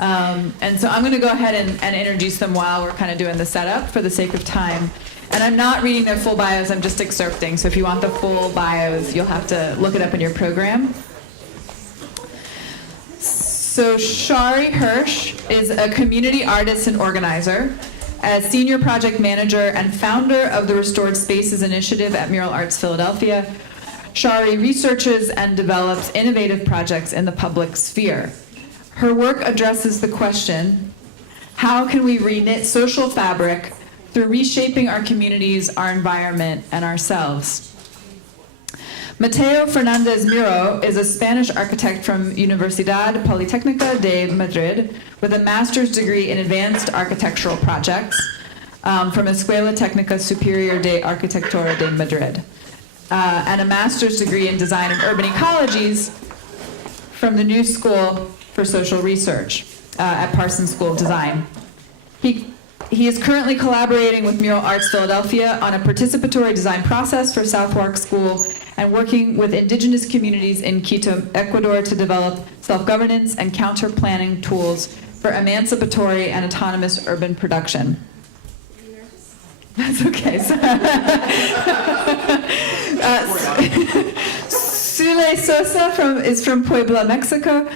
And so I'm going to go ahead and introduce them while we're kind of doing the setup for the sake of time. And I'm not reading their full bios, I'm just excerpting. So if you want the full bios, you'll have to look it up in your program. So Shari Hirsch is a community artist and organizer, a senior project manager and founder of the Restored Spaces Initiative at Mural Arts Philadelphia. Shari researches and develops innovative projects in the public sphere. Her work addresses the question, how can we reknit social fabric through reshaping our communities, our environment, and ourselves? Mateo Fernández Mural is a Spanish architect from Universidad Politécnica de Madrid with a master's degree in advanced architectural projects from Escuela Técnica Superior de Arquitectura de Madrid, and a master's degree in design and urban ecologies from the New School for Social Research at Parsons School of Design. He is currently collaborating with Mural Arts Philadelphia on a participatory design process for Southwark School and working with indigenous communities in Quito, Ecuador to develop self-governance and counter-planning tools for emancipatory and autonomous urban production. That's okay. Sule Sosa is from Puebla, Mexico,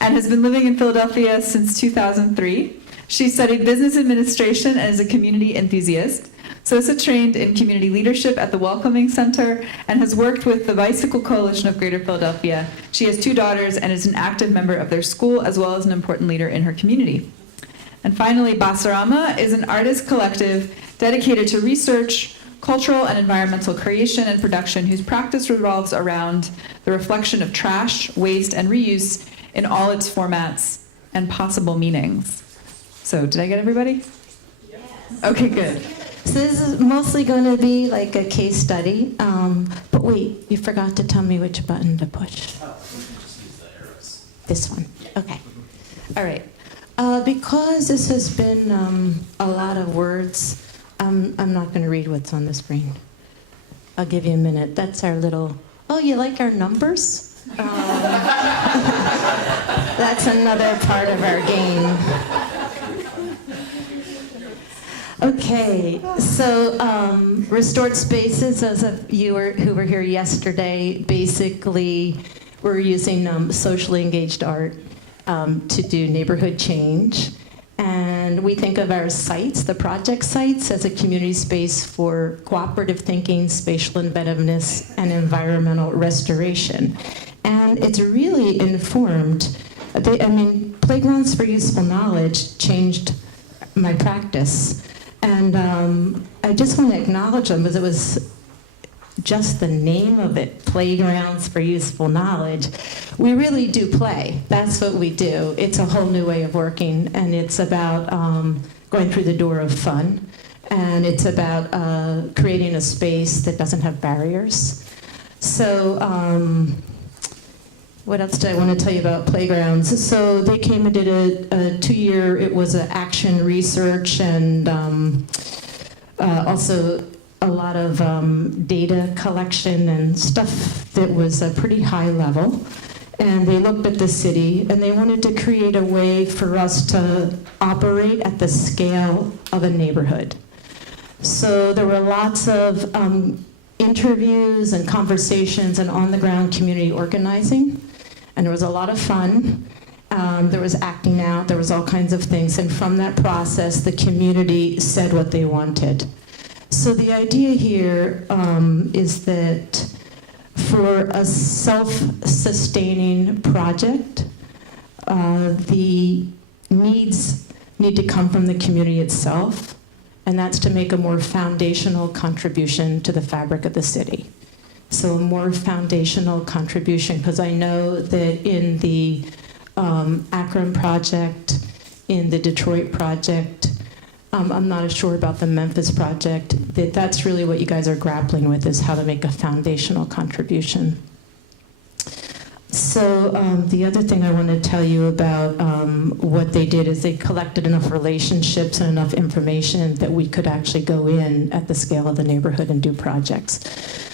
and has been living in Philadelphia since 2003. She studied business administration and is a community enthusiast. Sosa trained in community leadership at the Welcoming Center and has worked with the Bicycle Coalition of Greater Philadelphia. She has 2 daughters and is an active member of their school as well as an important leader in her community. And finally, Basarama is an artist collective dedicated to research, cultural and environmental creation and production whose practice revolves around the reflection of trash, waste, and reuse in all its formats and possible meanings. So, did I get everybody? Yes. Okay, good. So this is mostly going to be like a case study, but wait, you forgot to tell me which button to push. Oh, we can just use the arrows. This one, okay. All right. Because this has been a lot of words, I'm not going to read what's on the screen. I'll give you a minute. That's our little, oh, you like our numbers? That's another part of our game. Okay, so Restored Spaces, as of you who were here yesterday, basically we're using socially engaged art to do neighborhood change. And we think of our sites, the project sites, as a community space for cooperative thinking, spatial inventiveness, and environmental restoration. And it's really informed, Playgrounds for Useful Knowledge changed my practice. And I just want to acknowledge them because it was just the name of it, Playgrounds for Useful Knowledge. We really do play. That's what we do. It's a whole new way of working, and it's about going through the door of fun, and it's about creating a space that doesn't have barriers. So what else did I want to tell you about Playgrounds? So they came and did a 2-year, it was an action research and also a lot of data collection and stuff that was pretty high level. And they looked at the city and they wanted to create a way for us to operate at the scale of a neighborhood. So there were lots of interviews and conversations and on-the-ground community organizing. And there was a lot of fun. There was acting out. There was all kinds of things. And from that process, the community said what they wanted. So the idea here is that for a self-sustaining project, the needs need to come from the community itself, and that's to make a more foundational contribution to the fabric of the city. So a more foundational contribution, because I know that in the Akron project, in the Detroit project, I'm not as sure about the Memphis project, that's really what you guys are grappling with, is how to make a foundational contribution. So the other thing I want to tell you about what they did is they collected enough relationships and enough information that we could actually go in at the scale of the neighborhood and do projects.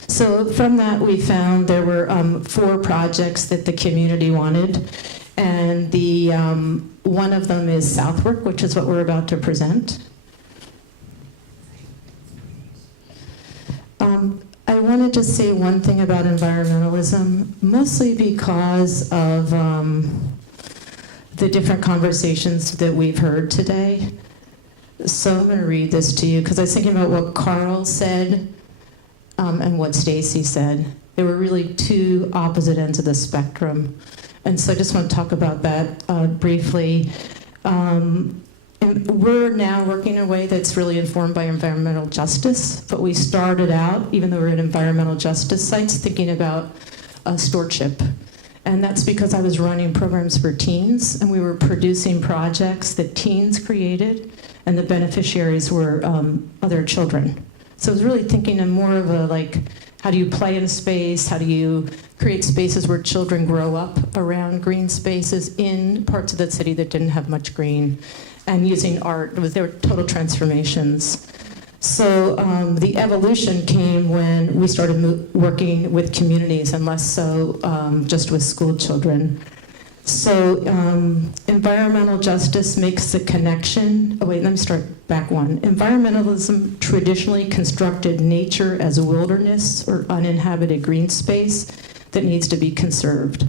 So from that, we found there were 4 projects that the community wanted, and the one of them is Southwark, which is what we're about to present. I want to just say one thing about environmentalism, mostly because of the different conversations that we've heard today. So I'm going to read this to you because I was thinking about what Carl said and what Stacy said. They were really two opposite ends of the spectrum. And so I just want to talk about that briefly. And we're now working in a way that's really informed by environmental justice, but we started out, even though we're at environmental justice sites, thinking about stewardship. And that's because I was running programs for teens, and we were producing projects that teens created, and the beneficiaries were other children. So I was really thinking in more of a, like, how do you play in a space? How do you create spaces where children grow up around green spaces in parts of the city that didn't have much green? And using art, they were total transformations. So the evolution came when we started working with communities and less so just with school children. So environmental justice makes the connection. Oh wait, let me start back one. Environmentalism traditionally constructed nature as a wilderness or uninhabited green space that needs to be conserved.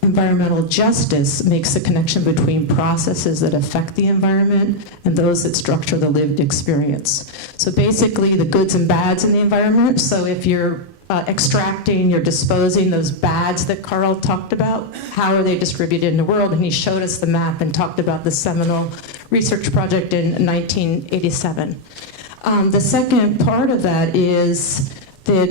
Environmental justice makes the connection between processes that affect the environment and those that structure the lived experience. So basically the goods and bads in the environment. So if you're extracting, you're disposing those bads that Carl talked about, how are they distributed in the world? And he showed us the map and talked about the seminal research project in 1987. The second part of that is that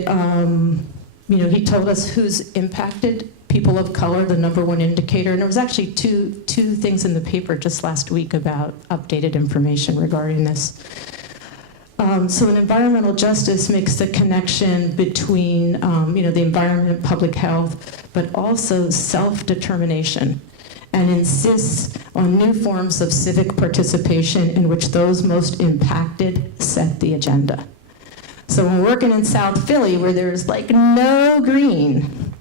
he told us who's impacted. People of color, the number one indicator, and there was actually two things in the paper just last week about updated information regarding this. So an environmental justice makes the connection between the environment, public health, but also self-determination, and insists on new forms of civic participation in which those most impacted set the agenda. So when we're working in South Philly, where there's like no green,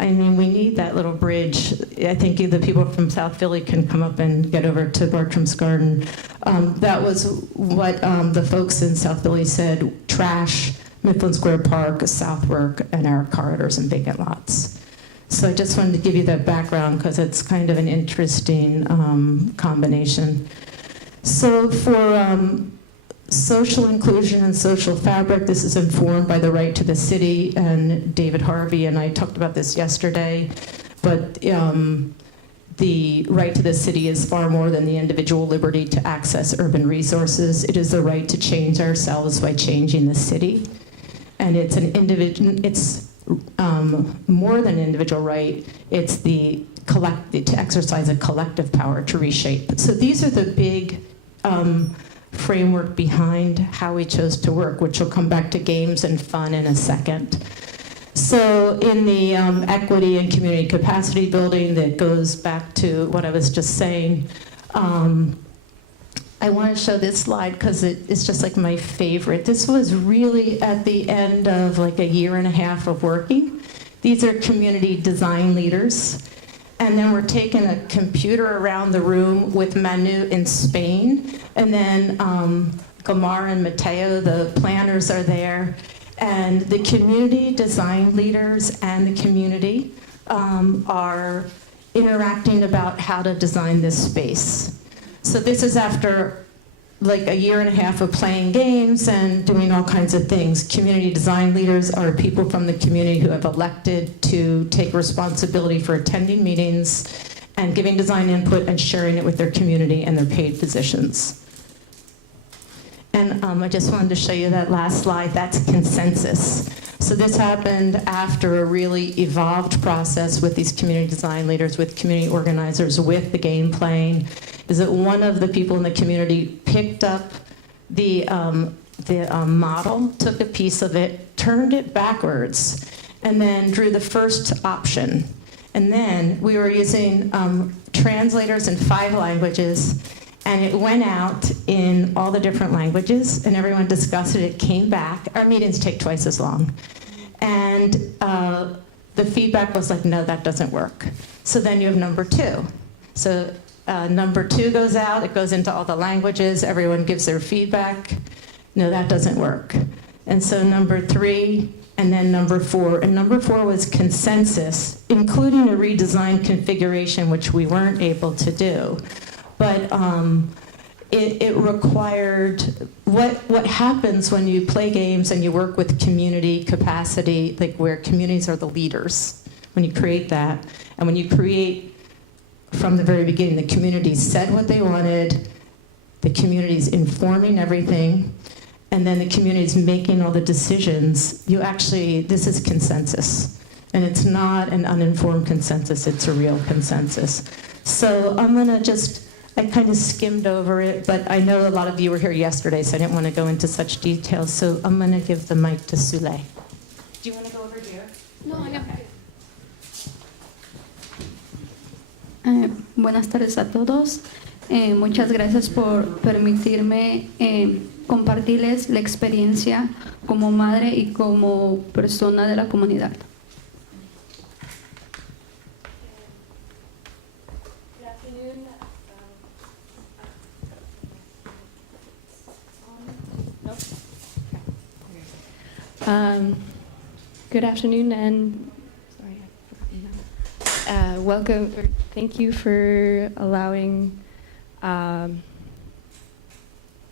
I mean, we need that little bridge. I think the people from South Philly can come up and get over to Bartram's Garden. That was what the folks in South Philly said: trash, Mifflin Square Park, Southwark, and our corridors and vacant lots. So I just wanted to give you that background because it's kind of an interesting combination. So for social inclusion and social fabric, this is informed by the right to the city, and David Harvey and I talked about this yesterday, but the right to the city is far more than the individual liberty to access urban resources. It is the right to change ourselves by changing the city. And it's more than an individual right, it's to exercise a collective power to reshape. So these are the big framework behind how we chose to work, which will come back to games and fun in a second. So in the equity and community capacity building, that goes back to what I was just saying, I want to show this slide because it's just like my favorite. This was really at the end of like a year and a half of working. These are community design leaders. And then we're taking a computer around the room with Manu in Spain. And then Gomar and Mateo, the planners, are there. And the community design leaders and the community are interacting about how to design this space. So this is after like a year and a half of playing games and doing all kinds of things. Community design leaders are people from the community who have elected to take responsibility for attending meetings and giving design input and sharing it with their community and their paid positions. And I just wanted to show you that last slide. That's consensus. So this happened after a really evolved process with these community design leaders, with community organizers, with the game playing, is that one of the people in the community picked up the model, took a piece of it, turned it backwards, and then drew the first option. And then we were using translators in 5 languages, and it went out in all the different languages, and everyone discussed it. It came back. Our meetings take twice as long. And the feedback was like, no, that doesn't work. So then you have number 2. So number 2 goes out, it goes into all the languages, everyone gives their feedback. No, that doesn't work. And so number 3, and then number 4. And number 4 was consensus, including a redesigned configuration, which we weren't able to do. But it required, what happens when you play games and you work with community capacity, like where communities are the leaders, when you create that, and when you create from the very beginning, the community said what they wanted, the community's informing everything, and then the community's making all the decisions, you actually, this is consensus. And it's not an uninformed consensus, it's a real consensus. So I'm gonna I kind of skimmed over it, but I know a lot of you were here yesterday, so I didn't want to go into such details. So I'm going to give the mic to Sule. Do you want to go over here? No, ya. Buenas tardes a todos. Muchas gracias por permitirme compartirles la experiencia como madre y como persona de la comunidad. Good afternoon, and welcome. Thank you for allowing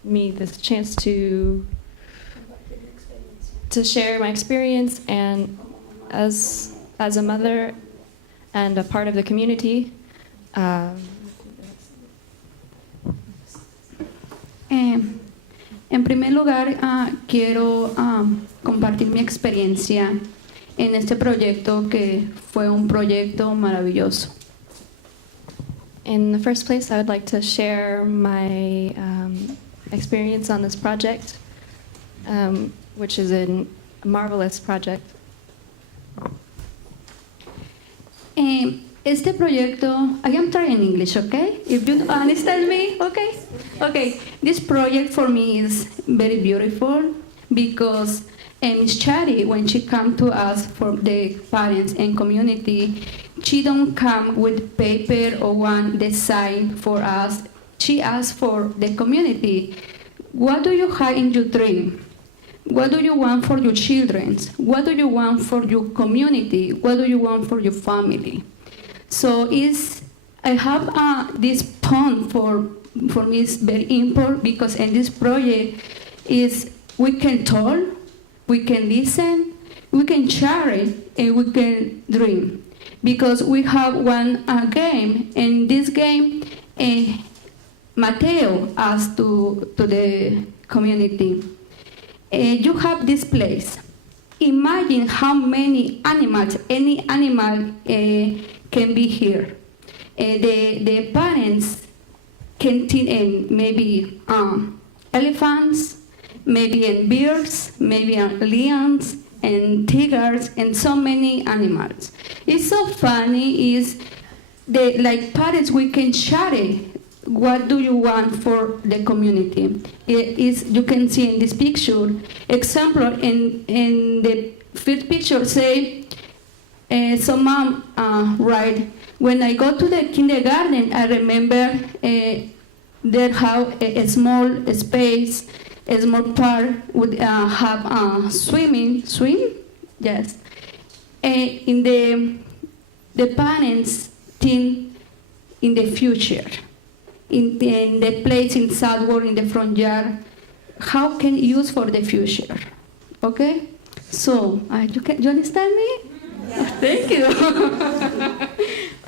me this chance to share my experience, and as a mother and a part of the community. En primer lugar, quiero compartir mi experiencia en este proyecto que fue un proyecto maravilloso. In the first place, I would like to share my experience on this project, which is a marvelous project. Este proyecto, I am trying English, okay? If you understand me, okay? Okay, this project for me is very beautiful because Miss Chari, when she come to us for the parents and community, she don't come with paper or one design for us. She asks for the community. What do you have in your dream? What do you want for your children? What do you want for your community? What do you want for your family? So I have this point for me is very important because in this project we can talk, we can listen, we can share it, and we can dream. Because we have one game, and this game, Mateo asked to the community, you have this place. Imagine how many animals, any animal can be here. The parents can think maybe elephants, maybe birds, maybe lions, and tigers, and so many animals. It's so funny is like parents we can share it. What do you want for the community? You can see in this picture, example in the first picture say, so mom write, when I go to the kindergarten, I remember there have a small space, a small park would have swim, yes. In the parents think in the future, in the place in Southward, in the front yard, how can use for the future, okay? So, you understand me? Yeah. Thank you.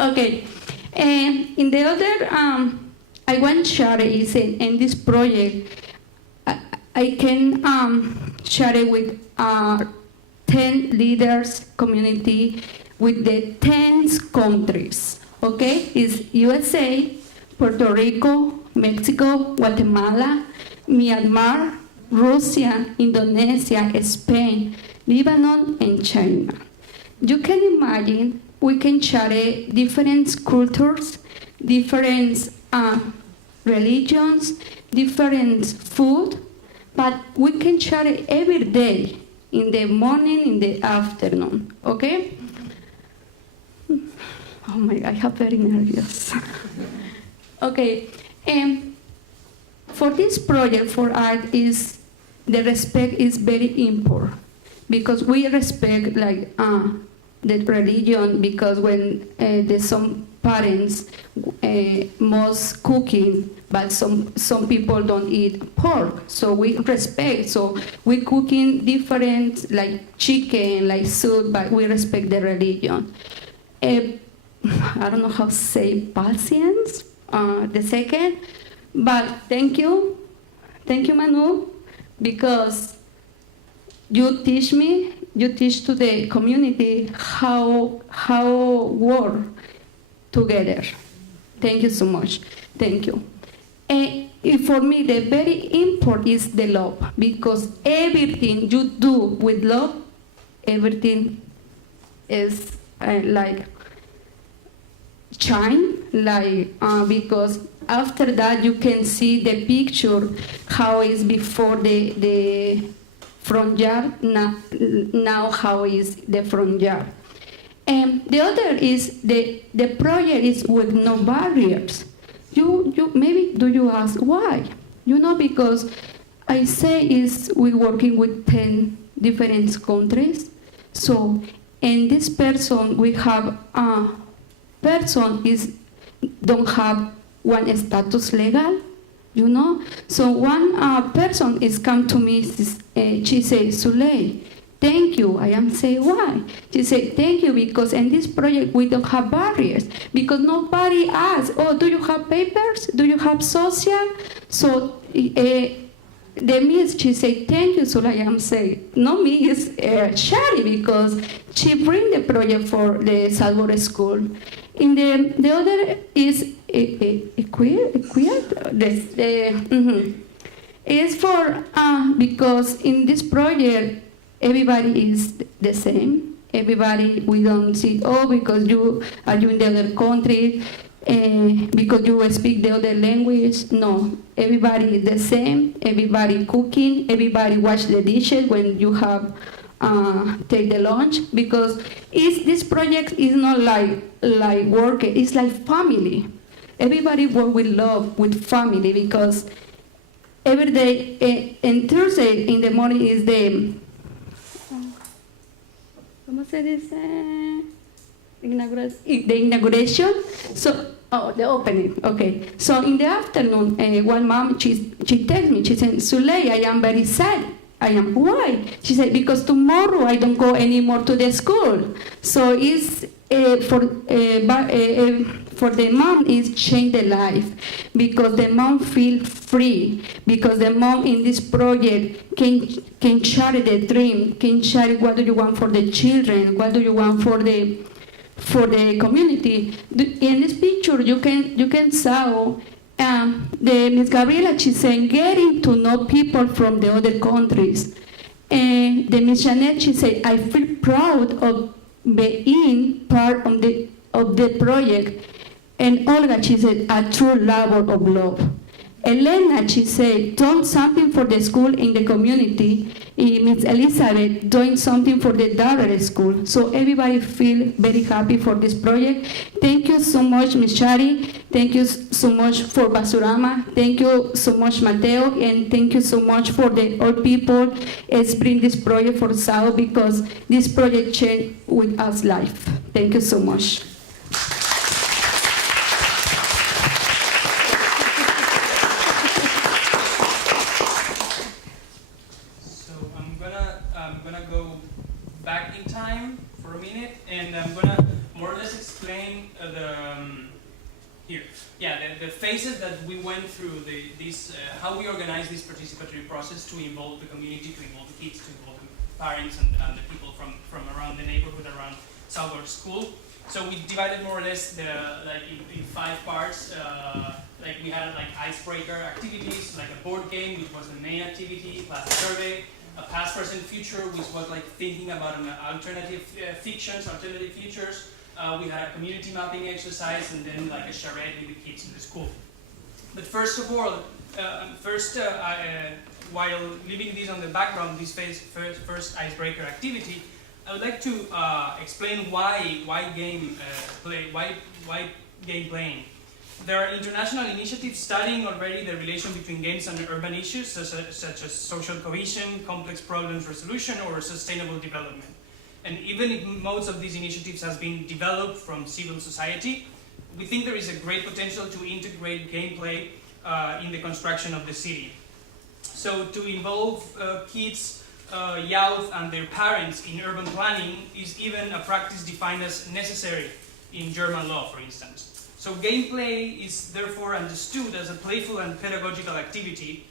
Okay, and in the other, I want to share is in this project, I can share it with 10 leaders community with the 10 countries, okay? It's USA, Puerto Rico, Mexico, Guatemala, Myanmar, Russia, Indonesia, Spain, Lebanon, and China. You can imagine we can share different cultures, different religions, different food, but we can share it every day, in the morning, in the afternoon, okay? Oh my, I have very nervous. Okay, for this project for art is the respect is very important because we respect like the religion because when there's some parents most cooking but some people don't eat pork, so we respect, so we cooking different like chicken like soup, but we respect the religion. I don't know how to say patience the second, but thank you Manu, because you teach to the community how work together. Thank you so much. Thank you. And for me, the very important is the love, because everything you do with love, everything is like shine, like because after that you can see the picture how is before the front yard, now how is the front yard. And the other is the project is with no barriers. You maybe do you ask why? You know, because I say is we working with 10 different countries. So, and this person we have person is don't have one status legal, you know. So one person is come to me. She say, Suley, thank you. I am say why? She said, thank you because in this project we don't have barriers, because nobody asks, oh, do you have papers? Do you have social? So the miss, she said, thank you. So I am saying, no, me is Shari, because she bring the project for the Salvador school. In the other is It's for because in this project everybody is the same. Everybody, we don't see, oh, because you are in the other country, because you speak the other language. No, everybody is the same. Everybody cooking. Everybody wash the dishes when you have take the lunch, because this project is not like work. It's like family. Everybody work with love, with family, because every day and Thursday in the morning is the ¿cómo se dice? The inauguration. So, the opening. Okay. So in the afternoon, one mom she texted me. She said, Suley, I am very sad. I am, why? She said, because tomorrow I don't go anymore to the school. So it's for the mom is change the life, because the mom feel free, because the mom in this project can share the dream, can share what do you want for the children, what do you want for the community. In this picture you can saw the Miss Gabriela, she's saying getting to know people from the other countries. And the Miss Jeanette, she said, I feel proud of being part of the project. And Olga, she said, a true lover of love. Elena, she said, doing something for the school in the community. Miss Elizabeth doing something for the daughter school. So everybody feel very happy for this project. Thank you so much, Miss Shari. Thank you so much for Basurama. Thank you so much, Mateo. And thank you so much for the all people bring this project for Sao, because this project changed with us life. Thank you so much. I'm gonna go back in time for a minute, and I'm gonna more or less explain the phases that we went through, how we organized this participatory process to involve the community, to involve the kids, to involve the parents and the people from around the neighborhood around Salvador School. So we divided more or less in 5 parts. Like we had like icebreaker activities, like a board game, which was the main activity, plus a survey, a past, present, future, which was like thinking about an alternative alternative futures. We had a community mapping exercise, and then like a charade with the kids in the school. But first of all, while leaving this on the background, this first icebreaker activity, I would like to explain why game playing. There are international initiatives studying already the relation between games and urban issues such as social cohesion, complex problems resolution, or sustainable development. And even if most of these initiatives has been developed from civil society, we think there is a great potential to integrate gameplay in the construction of the city. So to involve kids, youth and their parents in urban planning is even a practice defined as necessary in German law, for instance. So gameplay is therefore understood as a playful and pedagogical activity,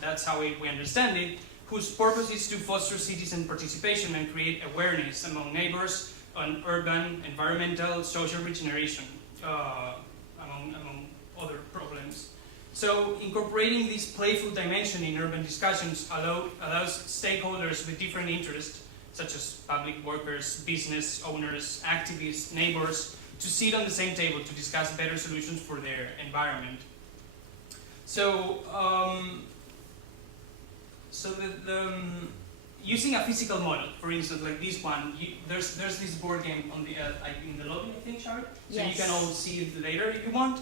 that's how we understand it, whose purpose is to foster citizen participation and create awareness among neighbors on urban, environmental, social regeneration, among other problems. So incorporating this playful dimension in urban discussions allows stakeholders with different interests, such as public workers, business owners, activists, neighbors, to sit on the same table to discuss better solutions for their environment. So, using a physical model, for instance, like this one, there's this board game on the like in the lobby, I think, Shari? So you can all see it later if you want.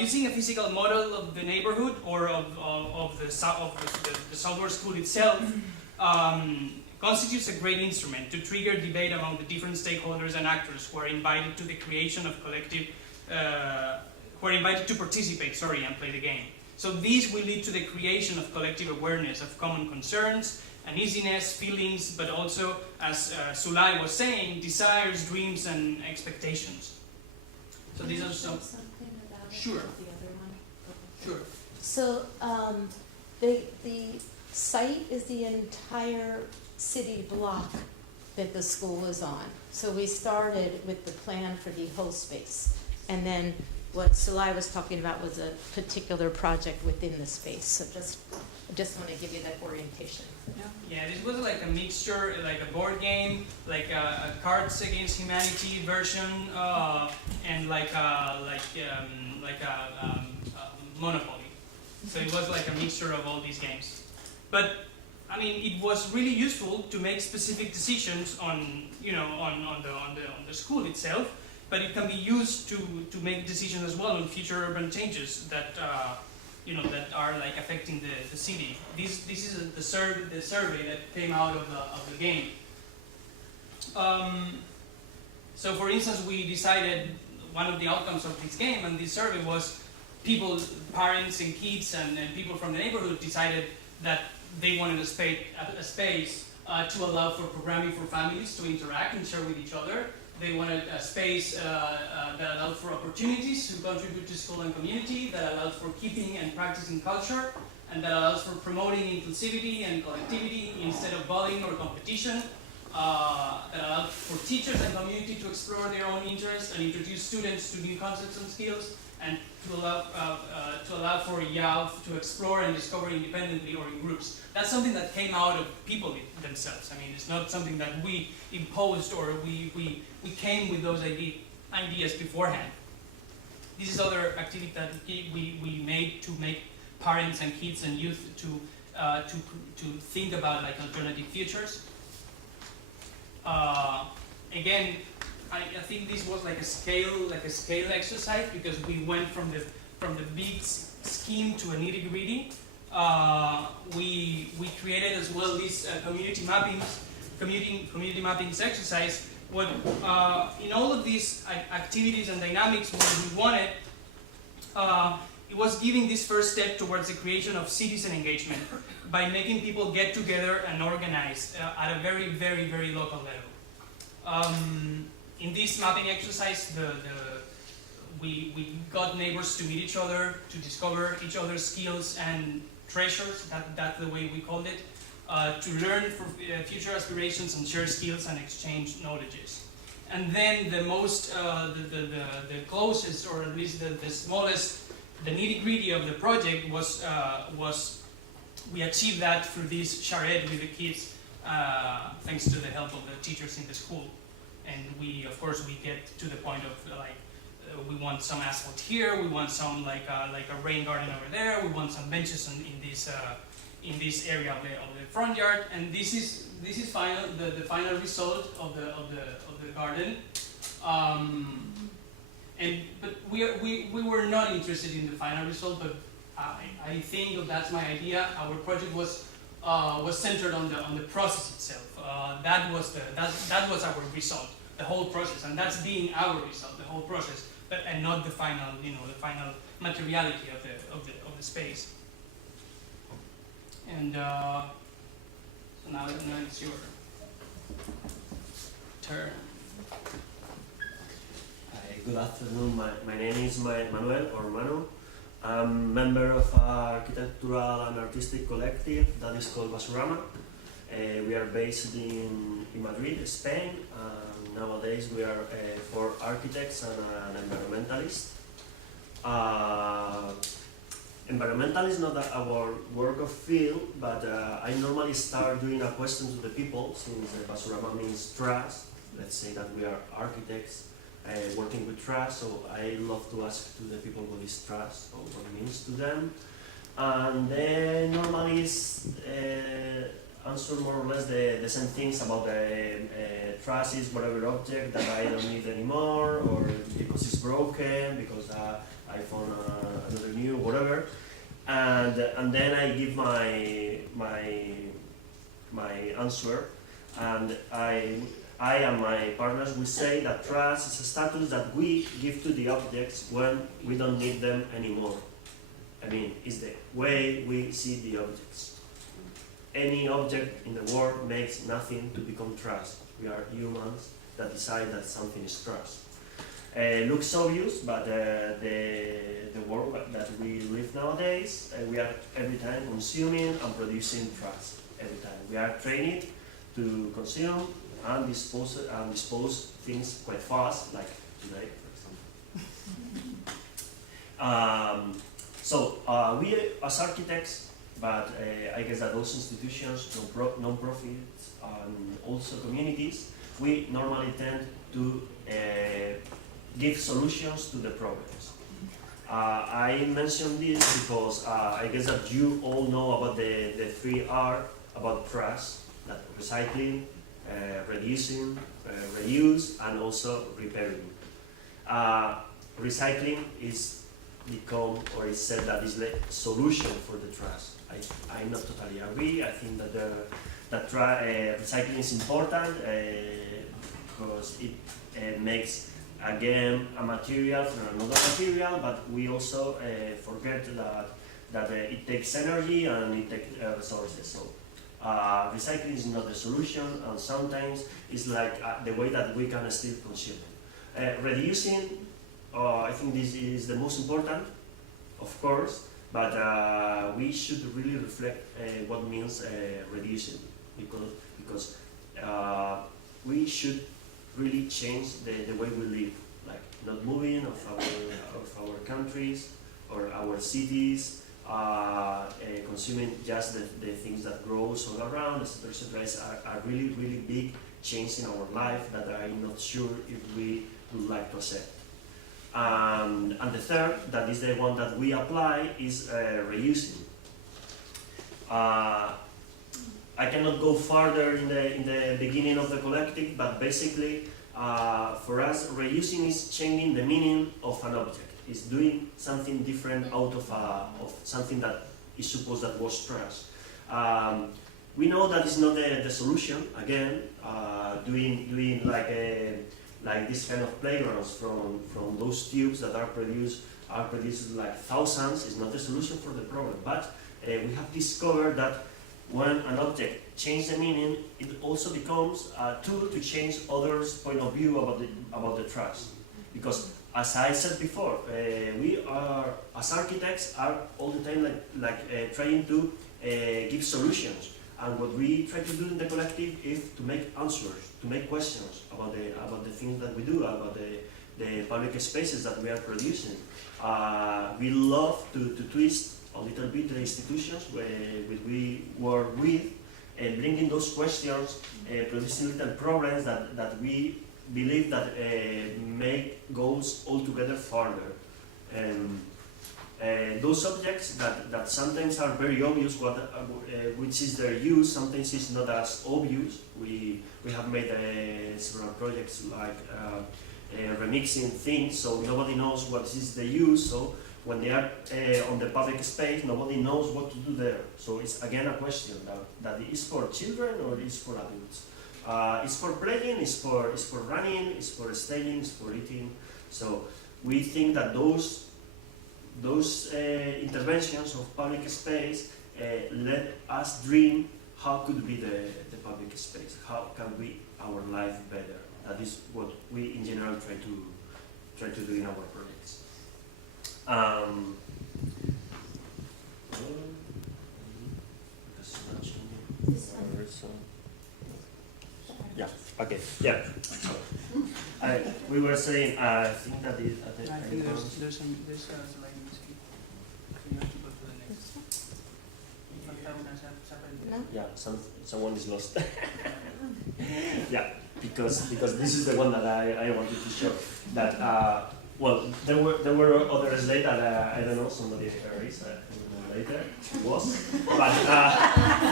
Using a physical model of the neighborhood or of the software school itself constitutes a great instrument to trigger debate among the different stakeholders and actors who are invited to the creation of collective, who are invited to participate, and play the game. So these will lead to the creation of collective awareness of common concerns, uneasiness, feelings, but also, as Sulai was saying, desires, dreams, and expectations. So these are some. Something about it? Sure. The other one. Sure. So the site is the entire city block that the school is on. So we started with the plan for the whole space, and then what Sulai was talking about was a particular project within the space. So I just want to give you that orientation. Yeah, this was like a mixture, like a board game, like a Cards Against Humanity version, and like a Monopoly. So it was like a mixture of all these games. But I mean, it was really useful to make specific decisions on, on the school itself. But it can be used to make decisions as well on future urban changes that that are like affecting the city. This is the survey that came out of the game. So for instance, we decided one of the outcomes of this game and this survey was parents and kids and people from the neighborhood decided that they wanted a space to allow for programming for families to interact and share with each other. They wanted a space that allowed for opportunities to contribute to school and community, that allowed for keeping and practicing culture, and that allows for promoting inclusivity and collectivity instead of bullying or competition, that allowed for teachers and community to explore their own interests and introduce students to new concepts and skills, and to allow for youth to explore and discover independently or in groups. That's something that came out of people themselves. I mean, it's not something that we imposed or we came with those ideas beforehand. This is other activity that we made to make parents and kids and youth to think about like alternative futures. Again, I think this was like a scale exercise because we went from the big scheme to a nitty-gritty. We created as well this community mappings exercise. What in all of these activities and dynamics, what we wanted, it was giving this first step towards the creation of citizen engagement by making people get together and organize at a very, very, very local level. In this mapping exercise, we got neighbors to meet each other, to discover each other's skills and treasures, that's the way we called it, to learn for future aspirations and share skills and exchange knowledges. And then the most, the closest, or at least the smallest, the nitty-gritty of the project was we achieved that through this charrette with the kids, thanks to the help of the teachers in the school. And of course, we get to the point of like, we want some asphalt here, we want some like a rain garden over there, we want some benches in in this area of the front yard, and this is final the final result of the garden. But we were not interested in the final result, but I think that's my idea. Our project was centered on the process itself. That was our result, the whole process, and that's being our result, the whole process, and not the final, the final materiality of the space. And so now it's your turn. Hi, good afternoon. My name is Manuel or Manu. I'm member of an architectural and artistic collective that is called Basurama. We are based in Madrid, Spain. Nowadays we are 4 architects and an environmentalist. Environmental is not our work of field, but I normally start doing a question to the people, since Basurama means trust. Let's say that we are architects working with trust, so I love to ask to the people what is trust or what it means to them. And then normally answer more or less the same things about trust is whatever object that I don't need anymore, or because it's broken, because I found another new, whatever. And then I give my answer, and I and my partners will say that trust is a status that we give to the objects when we don't need them anymore. I mean, it's the way we see the objects. Any object in the world makes nothing to become trust. We are humans that decide that something is trust. Looks obvious, but the world that we live nowadays, we are every time consuming and producing trust. Every time we are trained to consume and dispose things quite fast, like today, for example. We as architects, but I guess that those institutions, non-profits, and also communities, we normally tend to give solutions to the problems. I mentioned this because I guess that you all know about the 3R about trust, that recycling, reducing, reuse, and also repairing. Recycling is become, or is said that is the solution for the trust. I not totally agree. I think that recycling is important because it makes again a material from another material, but we also forget that it takes energy and it takes resources. So recycling is not the solution, and sometimes it's like the way that we can still consume it. Reducing, I think this is the most important, of course, but we should really reflect what means reducing, because we should really change the way we live, like not moving of our countries or our cities, consuming just the things that grows all around, etc. etc. Is a really, really big change in our life that I'm not sure if we would like to accept. And the third, that is the one that we apply, is reusing. I cannot go further in the beginning of the collective, but basically, for us, reusing is changing the meaning of an object. It's doing something different out of something that is supposed that was trash. We know that it's not the solution. Again, doing like this kind of playgrounds from those tubes that are produced like thousands is not the solution for the problem. But we have discovered that when an object changes the meaning, it also becomes a tool to change others' point of view about the trash. Because as I said before, we are as architects are all the time trying to give solutions. And what we try to do in the collective is to make answers, to make questions about the things that we do, about the public spaces that we are producing. We love to twist a little bit the institutions we work with, bringing those questions, producing little problems that we believe that make goals altogether further. those objects that sometimes are very obvious, which is their use, sometimes is not as obvious. We have made several projects like remixing things, so nobody knows what is the use. So when they are on the public space, nobody knows what to do there. So it's again a question that is for children or is for adults. It's for playing, it's for running, it's for staying, it's for eating. So we think that those interventions of public space let us dream how could be the public space, how can be our life better. That is what we in general try to do in our projects. Yeah. Okay. Yeah. So, we were saying. I think that is. I think there's a slide missing. You have to go to the next. No? Yeah. Someone is lost. Yeah. Because this is the one that I wanted to show. That well, there were other slides that I don't know. Somebody erased. Later it was, but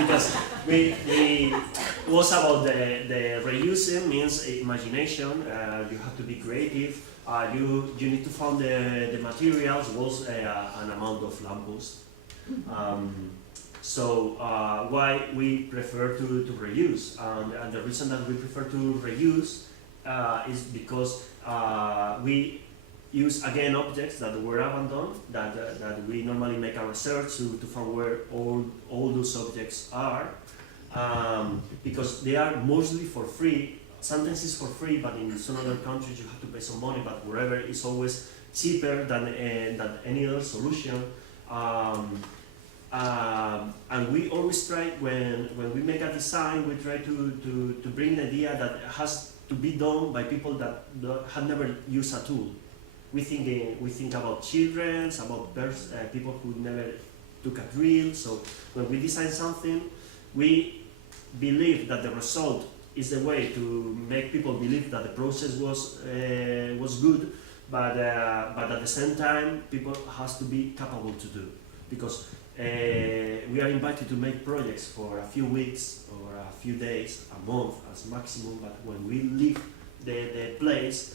because we was about the reusing means imagination. You have to be creative. You need to find the materials. Was an amount of lamppost. So why we prefer to reuse, and the reason that we prefer to reuse is because we use again objects that were abandoned, that we normally make a research to find where all those objects are, because they are mostly for free. Sometimes it's for free, but in some other countries you have to pay some money, but wherever it's always cheaper than any other solution. And we always try, when we make a design, we try to bring the idea that it has to be done by people that have never used a tool. We think about children, about people who never took a drill. So when we design something, we believe that the result is the way to make people believe that the process was good, but at the same time, people has to be capable to do, because we are invited to make projects for a few weeks or a few days, a month as maximum. But when we leave the place,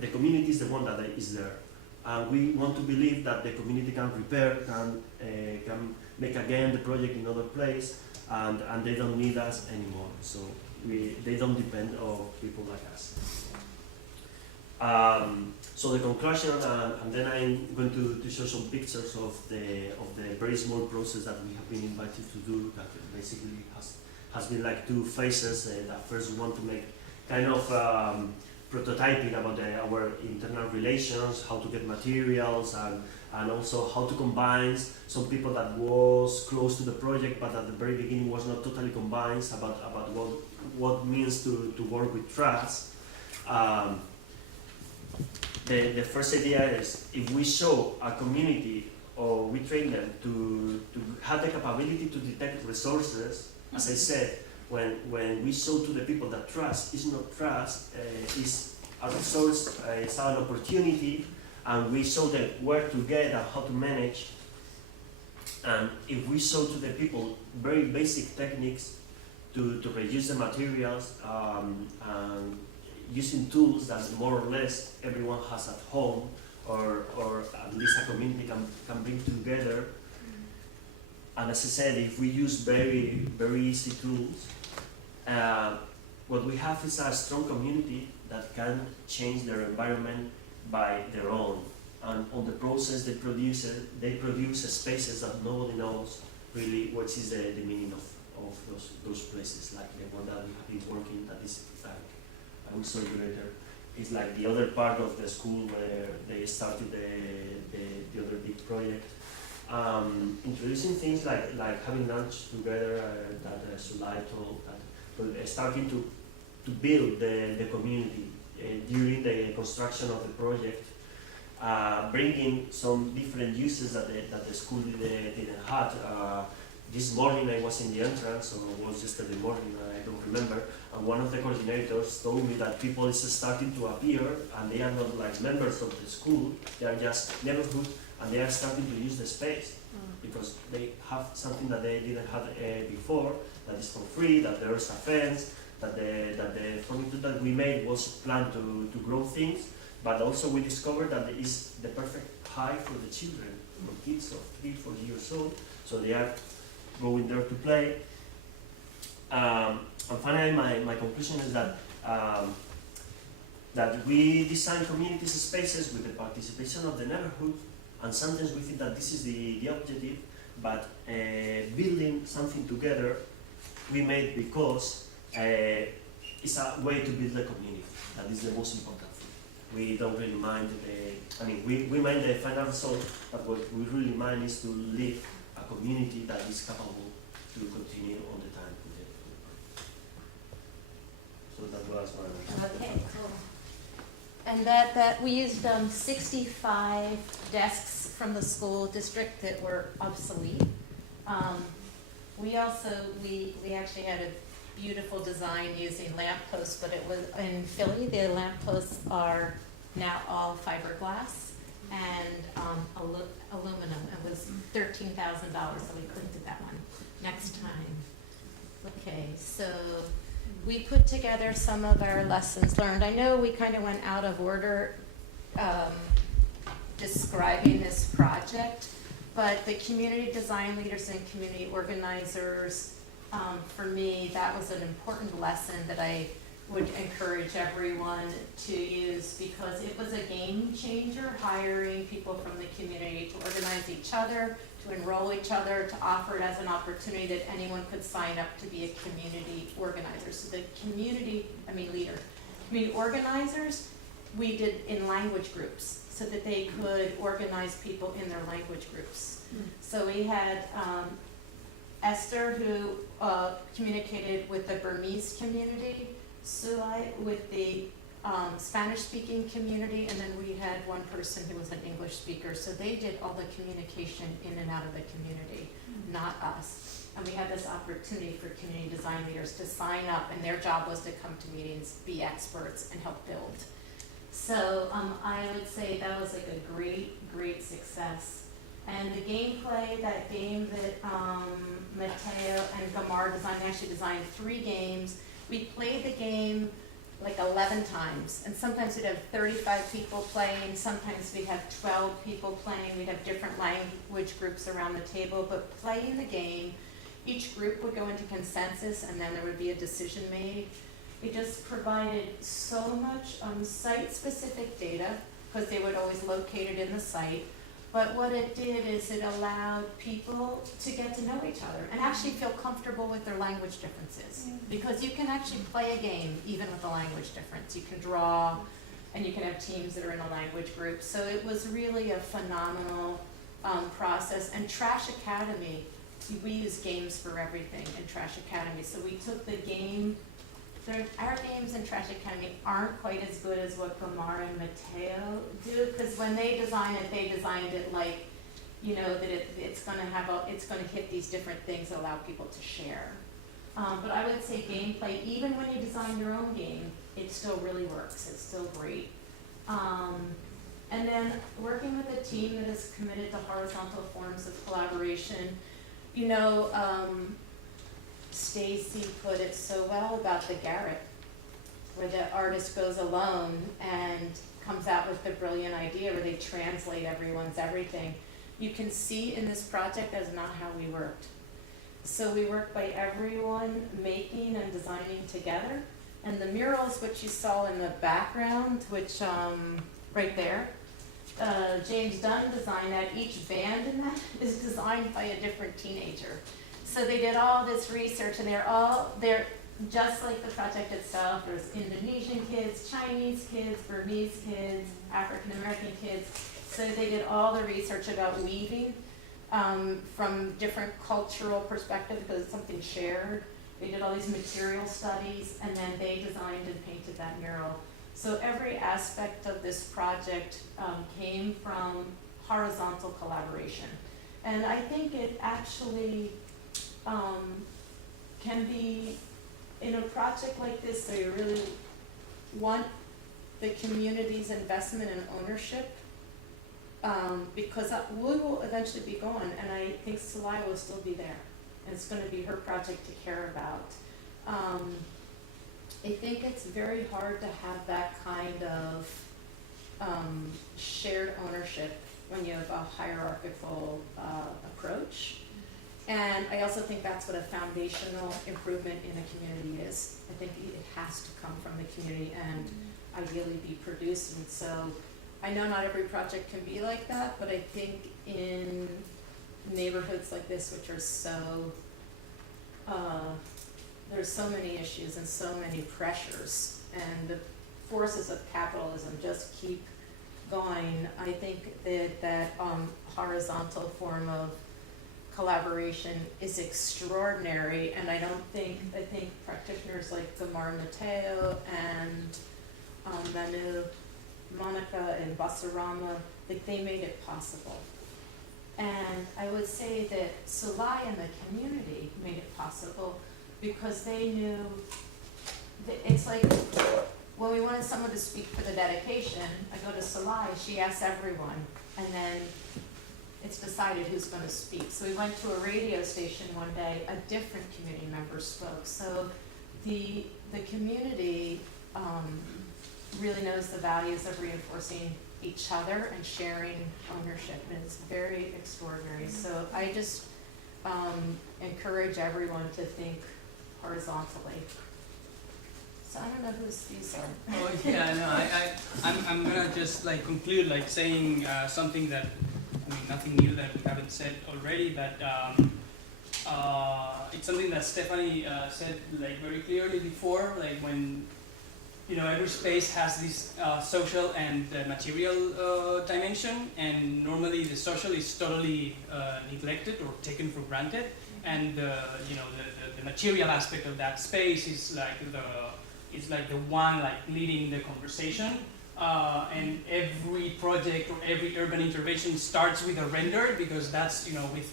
the community is the one that is there, and we want to believe that the community can repair, can make again the project in other place, and they don't need us anymore. So they don't depend on people like us. So the conclusion, and then I'm going to show some pictures of the very small process that we have been invited to do. That basically has been like two phases. The first we want to make kind of prototyping about our internal relations, how to get materials, and also how to combine some people that was close to the project, but at the very beginning was not totally combined, about what means to work with trust. The first idea is, if we show a community or we train them to have the capability to detect resources, as I said, when we show to the people that trust is not trust, is a resource, it's an opportunity, and we show them where to get and how to manage, and if we show to the people very basic techniques to reduce the materials, and using tools that more or less everyone has at home, or at least a community can bring together. And as I said, if we use very, very easy tools, what we have is a strong community that can change their environment by their own. And on the process, they produce spaces that nobody knows really what is the meaning of those places, like the one that we have been working, that is like, I will show you later. It's like the other part of the school where they started the other big project. Introducing things like having lunch together, that Sulai told, that starting to build the community during the construction of the project, bringing some different uses that the school didn't have, this morning I was in the entrance, or it was yesterday morning, I don't remember, and one of the coordinators told me that people is starting to appear, and they are not like members of the school, they are just neighborhood, and they are starting to use the space, because they have something that they didn't have before, that is for free, that there is a fence, that the furniture that we made was planned to grow things, but also we discovered that it is the perfect height for the children, for kids of 3-4 years old, so they are going there to play. And finally, my conclusion is that that we design community spaces with the participation of the neighborhood, and sometimes we think that this is the objective, but building something together we made because it's a way to build a community. That is the most important thing. We don't really mind we mind the final result, but what we really mind is to live a community that is capable to continue all the time with it. So that was my Okay, cool. And that we used 65 desks from the school district that were obsolete. We actually had a beautiful design using lampposts, but it was in Philly. The lampposts are now all fiberglass and aluminum. It was $13,000, so we couldn't do that one. Next time. Okay, so we put together some of our lessons learned. I know we kind of went out of order describing this project, but the community design leaders and community organizers, for me, that was an important lesson that I would encourage everyone to use, because it was a game changer, hiring people from the community to organize each other, to enroll each other, to offer it as an opportunity that anyone could sign up to be a community organizer. So the community organizers, we did in language groups so that they could organize people in their language groups. So we had Esther, who communicated with the Burmese community, Sulai with the Spanish-speaking community, and then we had one person who was an English speaker. So they did all the communication in and out of the community, not us. And we had this opportunity for community design leaders to sign up, and their job was to come to meetings, be experts, and help build. So I would say that was like a great success. And the gameplay, that game that Mateo and Gamar designed, they actually designed 3 games. We played the game like 11 times, and sometimes we'd have 35 people playing, sometimes we'd have 12 people playing, we'd have different language groups around the table, but playing the game, each group would go into consensus, and then there would be a decision made. It just provided so much site-specific data, because they would always locate it in the site. But what it did is it allowed people to get to know each other and actually feel comfortable with their language differences. Because you can actually play a game even with a language difference. You can draw, and you can have teams that are in a language group. So it was really a phenomenal process. And Trash Academy, we use games for everything in Trash Academy. So we took the game. Our games in Trash Academy aren't quite as good as what Gamar and Mateo do, because when they designed it like, that it's going to hit these different things that allow people to share. But I would say gameplay, even when you design your own game, it still really works. It's still great. And then working with a team that is committed to horizontal forms of collaboration, Stacy put it so well about the garret, where the artist goes alone and comes out with the brilliant idea where they translate everyone's everything. You can see in this project that's not how we worked. So we worked by everyone making and designing together. And the murals, which you saw in the background, which right there, James Dunn designed that. Each band in that is designed by a different teenager. So they did all this research, and they're just like the project itself. There's Indonesian kids, Chinese kids, Burmese kids, African American kids. So they did all the research about weaving from different cultural perspectives, because it's something shared. They did all these material studies, and then they designed and painted that mural. So every aspect of this project came from horizontal collaboration. And I think it actually can be, in a project like this, so you really want the community's investment and ownership, because we will eventually be gone, and I think Salai will still be there, and it's going to be her project to care about. I think it's very hard to have that kind of shared ownership when you have a hierarchical approach. And I also think that's what a foundational improvement in a community is. I think it has to come from the community and ideally be produced. And so I know not every project can be like that, but I think in neighborhoods like this, which are so, there's so many issues and so many pressures, and the forces of capitalism just keep going. I think that horizontal form of collaboration is extraordinary, and I think practitioners like Gamar Mateo and Manu, Monica and Basarama, like they made it possible. And I would say that Salai and the community made it possible because they knew that it's like when we wanted someone to speak for the dedication, I go to Salai, she asks everyone, and then it's decided who's going to speak. So we went to a radio station one day, a different community member spoke. So the community really knows the values of reinforcing each other and sharing ownership, and it's very extraordinary. So I just encourage everyone to think horizontally. So I don't know who these are. Oh yeah, no, I'm gonna just like conclude like saying something that, I mean, nothing new that we haven't said already, but it's something that Stephanie said like very clearly before, like when, you know, every space has this social and material dimension, and normally the social is totally neglected or taken for granted, and you know, the material aspect of that space is like the one like leading the conversation. And every project or every urban intervention starts with a render, because that's, you know, with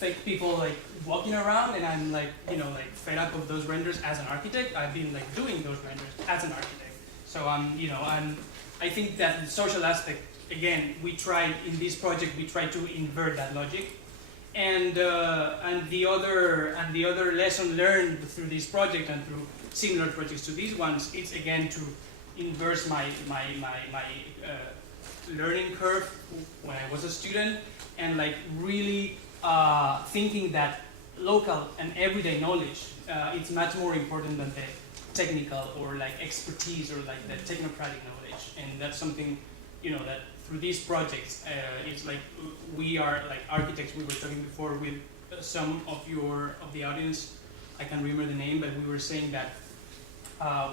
fake people like walking around, and I'm like, you know, like fed up of those renders as an architect. I've been like doing those renders as an architect. So I think that the social aspect, again, we tried in this project, we tried to invert that logic. And the other lesson learned through this project and through similar projects to these ones, it's again to inverse my learning curve when I was a student, and like really thinking that local and everyday knowledge it's much more important than the technical or like expertise or like the technocratic knowledge. And that's something, you know, that through these projects it's like we are like architects. We were talking before with some of the audience, I can't remember the name, but we were saying that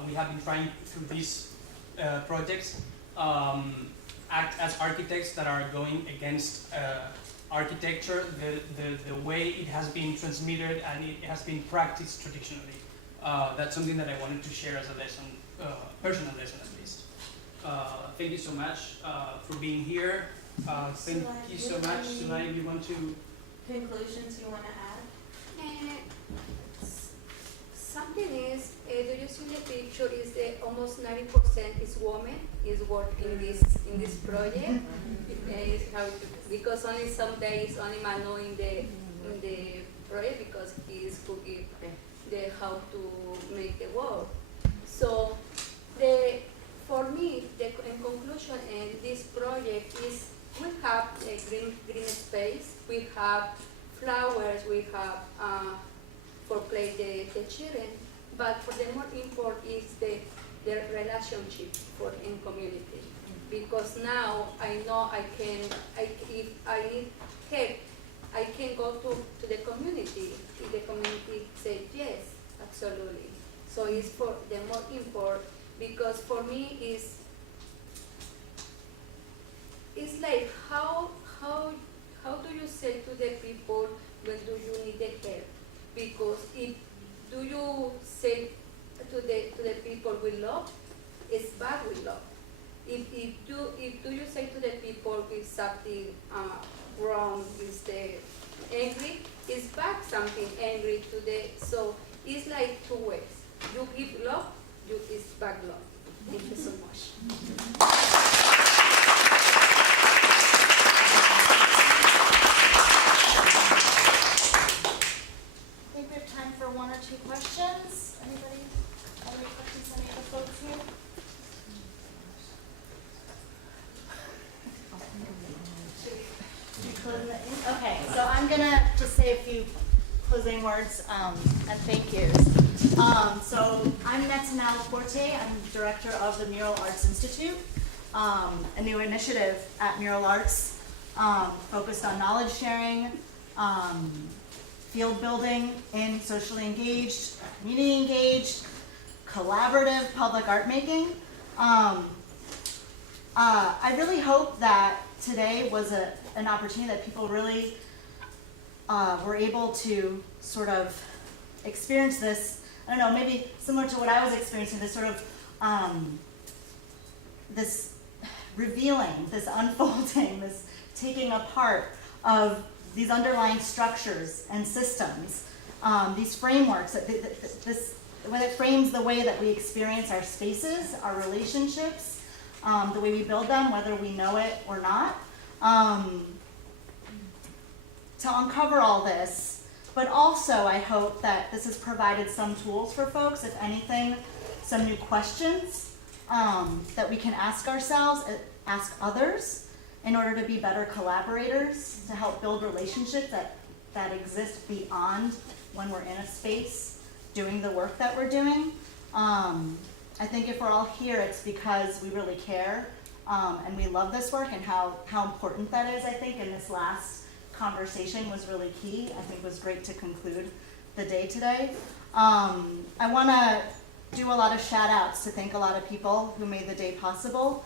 we have been trying through these projects act as architects that are going against architecture, the way it has been transmitted and it has been practiced traditionally. That's something that I wanted to share as a lesson, personal lesson at least. Thank you so much for being here. Thank you so much. Sulai, if you want to... Conclusions you want to add? Something is, do you see the picture? Is almost 90% is women is working in this project. Because only some days only Manu in the project, because he is cooking the how to make the work. So for me, in conclusion, this project is we have a green space, we have flowers, we have for play the children, but for the more important is the relationship in community. Because now I know if I need help, I can go to the community. If the community says yes, absolutely. So it's for the more important, because for me it's like how do you say to the people when do you need the help? Because if do you say to the people with love, it's bad with love. If do you say to the people with something wrong, is the angry, is back something angry to the, so it's like two ways. You give love, you is back love. Thank you so much. I think we have time for one or two questions. Anybody have any questions, any of the folks here? Should we close it? Okay, so I'm gonna just say a few closing words and thank yous. So I'm Netanel Forte. I'm director of the Mural Arts Institute, a new initiative at Mural Arts focused on knowledge sharing, field building in socially engaged, community engaged, collaborative public art making. I really hope that today was an opportunity that people really were able to sort of experience this, I don't know, maybe similar to what I was experiencing, this sort of, this revealing, this unfolding, this taking apart of these underlying structures and systems, these frameworks, when it frames the way that we experience our spaces, our relationships, the way we build them, whether we know it or not. To uncover all this, but also I hope that this has provided some tools for folks, if anything, some new questions that we can ask ourselves, ask others, in order to be better collaborators, to help build relationships that exist beyond when we're in a space doing the work that we're doing. I think if we're all here, it's because we really care and we love this work, and how important that is, I think, in this last conversation was really key. I think it was great to conclude the day today. I want to do a lot of shout outs to thank a lot of people who made the day possible.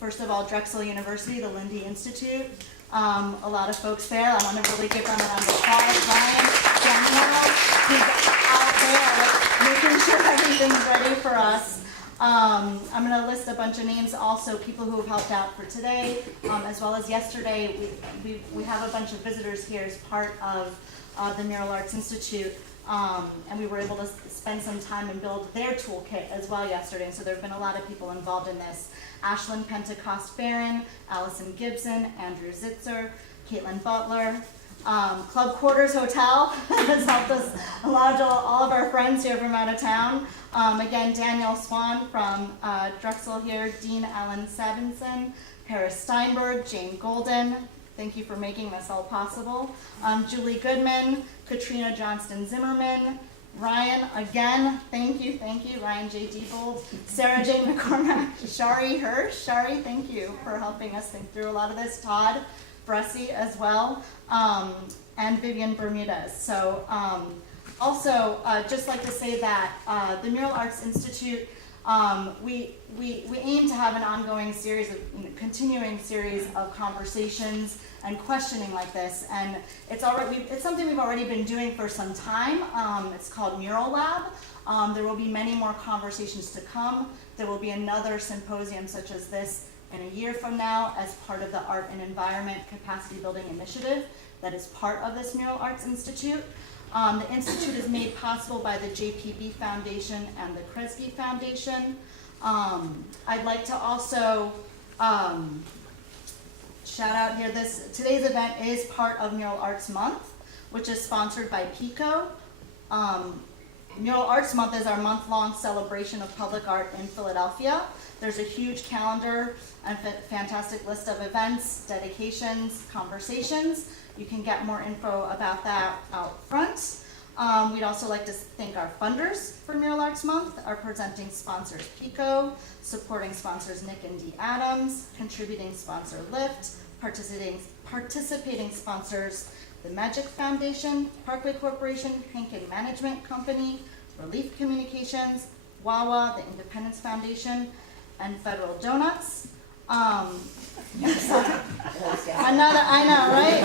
First of all, Drexel University, the Lindy Institute, a lot of folks there. I want to really give them a round of applause. Ryan, Danielle, who's out there making sure everything's ready for us. I'm going to list a bunch of names also, people who have helped out for today, as well as yesterday. We have a bunch of visitors here as part of the Mural Arts Institute, and we were able to spend some time and build their toolkit as well yesterday, and so there have been a lot of people involved in this. Ashlyn Pentecost Barron, Allison Gibson, Andrew Zitzer, Caitlin Butler, Club Quarters Hotel has helped us lodge all of our friends here from out of town. Again, Danielle Swan from Drexel here, Dean Allen Savinson, Paris Steinberg, Jane Golden. Thank you for making this all possible. Julie Goodman, Katrina Johnston Zimmerman, Ryan, again, thank you, Ryan J. Diebold, Sarah Jane McCormack, Shari Hirsch. Shari, thank you for helping us think through a lot of this. Todd Bressie as well, and Vivian Bermudez. So also, just like to say that the Mural Arts Institute, we aim to have an ongoing series of, continuing series of conversations and questioning like this, and it's something we've already been doing for some time. It's called Mural Lab. There will be many more conversations to come. There will be another symposium such as this in a year from now as part of the Art and Environment Capacity Building Initiative that is part of this Mural Arts Institute. The Institute is made possible by the JPB Foundation and the Kresge Foundation. I'd like to also shout out here, today's event is part of Mural Arts Month, which is sponsored by PICO. Mural Arts Month is our month-long celebration of public art in Philadelphia. There's a huge calendar and fantastic list of events, dedications, conversations. You can get more info about that out front. We'd also like to thank our funders for Mural Arts Month, our presenting sponsors PICO, supporting sponsors Nick and Dee Adams, contributing sponsor Lyft, participating sponsors the Magic Foundation, Parkway Corporation, Henkin Management Company, Relief Communications, Wawa, the Independence Foundation, and Federal Donuts. I know, right?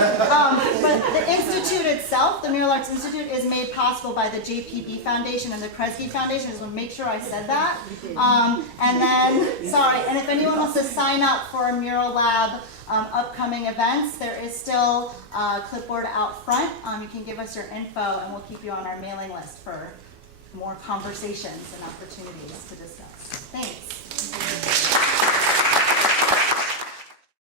But the Institute itself, the Mural Arts Institute, is made possible by the JPB Foundation and the Kresge Foundation. I just want to make sure I said that. And then, sorry, and if anyone wants to sign up for a Mural Lab, upcoming events. There is still a clipboard out front. You can give us your info and we'll keep you on our mailing list for more conversations and opportunities to discuss. Thanks.